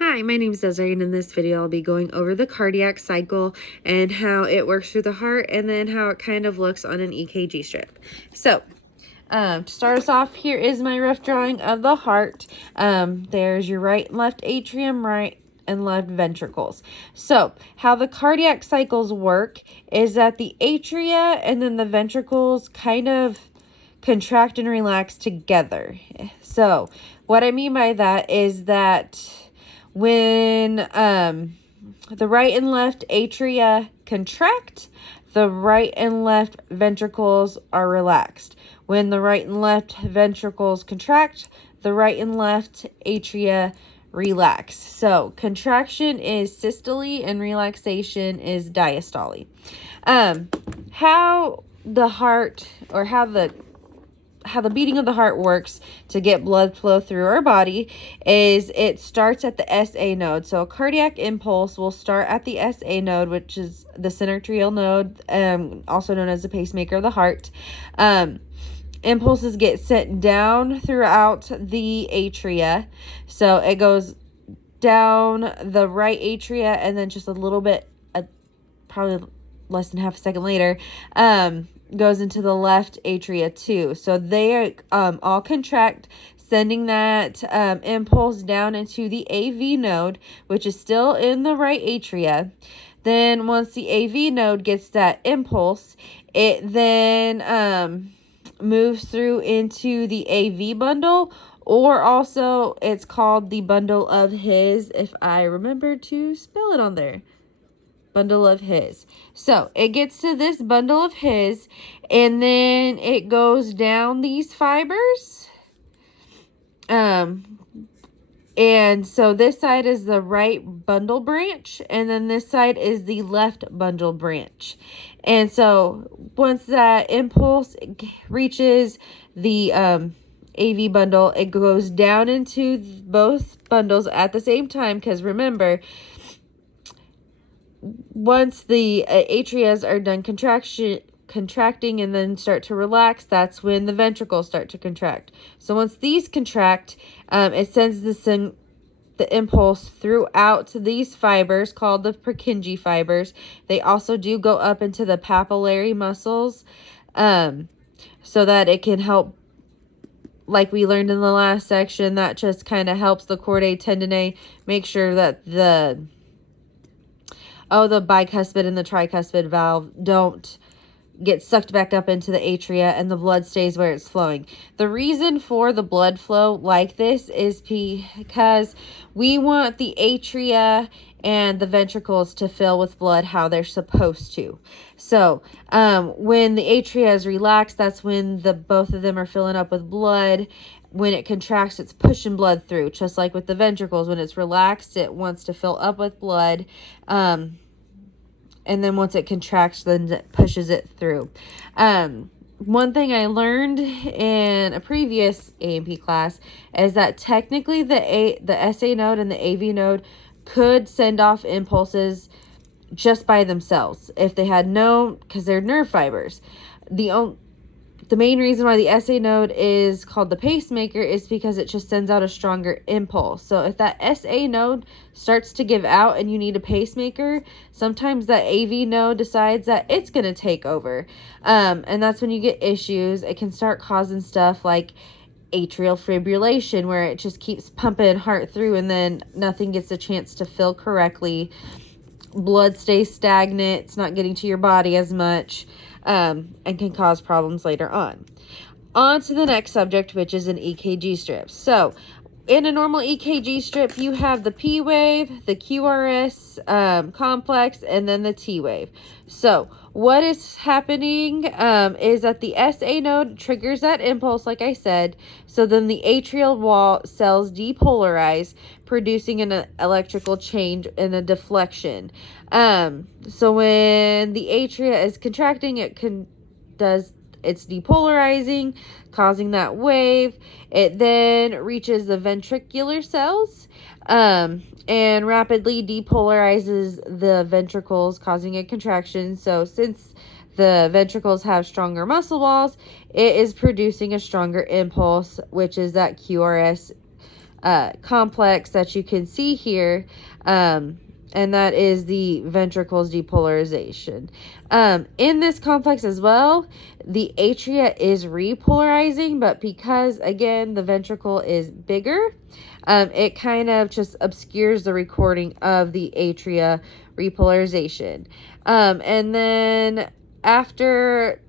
Hi, my name is Desiree, and in this video I'll be going over the cardiac cycle and how it works through the heart, and then how it kind of looks on an EKG strip. So, to start us off, here is my rough drawing of the heart. There's your right and left atrium, right and left ventricles. So, how the cardiac cycles work is that the atria and then the ventricles kind of contract and relax together. So, what I mean by that is that when the right and left atria contract, the right and left ventricles are relaxed. When the right and left ventricles contract, the right and left atria relax. So contraction is systole and relaxation is diastole. How the heart, or how the beating of the heart works to get blood flow through our body is it starts at the SA node. So a cardiac impulse will start at the SA node, which is the centroarterial node, also known as the pacemaker of the heart. Impulses get sent down throughout the atria. So it goes down the right atria, and then just a little bit, probably less than half a second later, goes into the left atria too. So they all contract, sending that impulse down into the AV node, which is still in the right atria. Then once the AV node gets that impulse, it then moves through into the AV bundle, or also it's called the bundle of His, if I remember to spell it on there. Bundle of His. So it gets to this bundle of His, and then it goes down these fibers. And so this side is the right bundle branch, and then this side is the left bundle branch. And so once that impulse reaches the AV bundle, it goes down into both bundles at the same time, because remember, once the atrias are done contracting and then start to relax, that's when the ventricles start to contract. So once these contract, it sends the impulse throughout these fibers called the Purkinje fibers. They also do go up into the papillary muscles, so that it can help, like we learned in the last section, that just kind of helps the chordae tendineae make sure that the bicuspid and the tricuspid valve don't get sucked back up into the atria and the blood stays where it's flowing. The reason for the blood flow like this is because we want the atria and the ventricles to fill with blood how they're supposed to. So when the atria is relaxed, that's when both of them are filling up with blood. When it contracts, it's pushing blood through, just like with the ventricles. When it's relaxed, it wants to fill up with blood. And then once it contracts, then it pushes it through. One thing I learned in a previous A&P class is that technically the SA node and the AV node could send off impulses just by themselves if they had because they're nerve fibers. The main reason why the SA node is called the pacemaker is because it just sends out a stronger impulse. So if that SA node starts to give out and you need a pacemaker, sometimes that AV node decides that it's going to take over. And that's when you get issues. It can start causing stuff like atrial fibrillation, where it just keeps pumping heart through and then nothing gets a chance to fill correctly. Blood stays stagnant. It's not getting to your body as much. And can cause problems later on. On to the next subject, which is an EKG strip. So, in a normal EKG strip, you have the P wave, the QRS complex, and then the T wave. So, what is happening is that the SA node triggers that impulse, like I said. So then the atrial wall cells depolarize, producing an electrical change and a deflection. So when the atria is contracting, it's depolarizing, causing that wave. It then reaches the ventricular cells, and rapidly depolarizes the ventricles, causing a contraction. So since the ventricles have stronger muscle walls, it is producing a stronger impulse, which is that QRS complex that you can see here, and that is the ventricles depolarization. In this complex as well, the atria is repolarizing, but because, again, the ventricle is bigger, it kind of just obscures the recording of the atria repolarization. And then after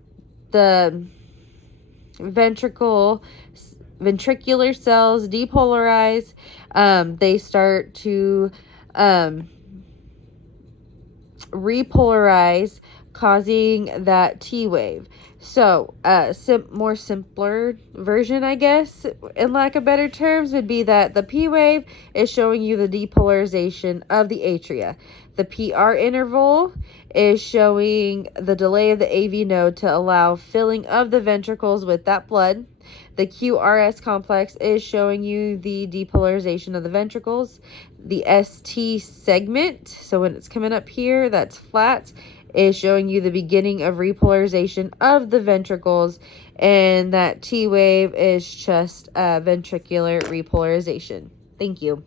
the ventricular cells depolarize, they start to repolarize, causing that T wave. So, more simpler version, I guess, in lack of better terms, would be that the P wave is showing you the depolarization of the atria. The PR interval is showing the delay of the AV node to allow filling of the ventricles with that blood. The QRS complex is showing you the depolarization of the ventricles. The ST segment, so when it's coming up here, that's flat, is showing you the beginning of repolarization of the ventricles. And that T wave is just ventricular repolarization. Thank you.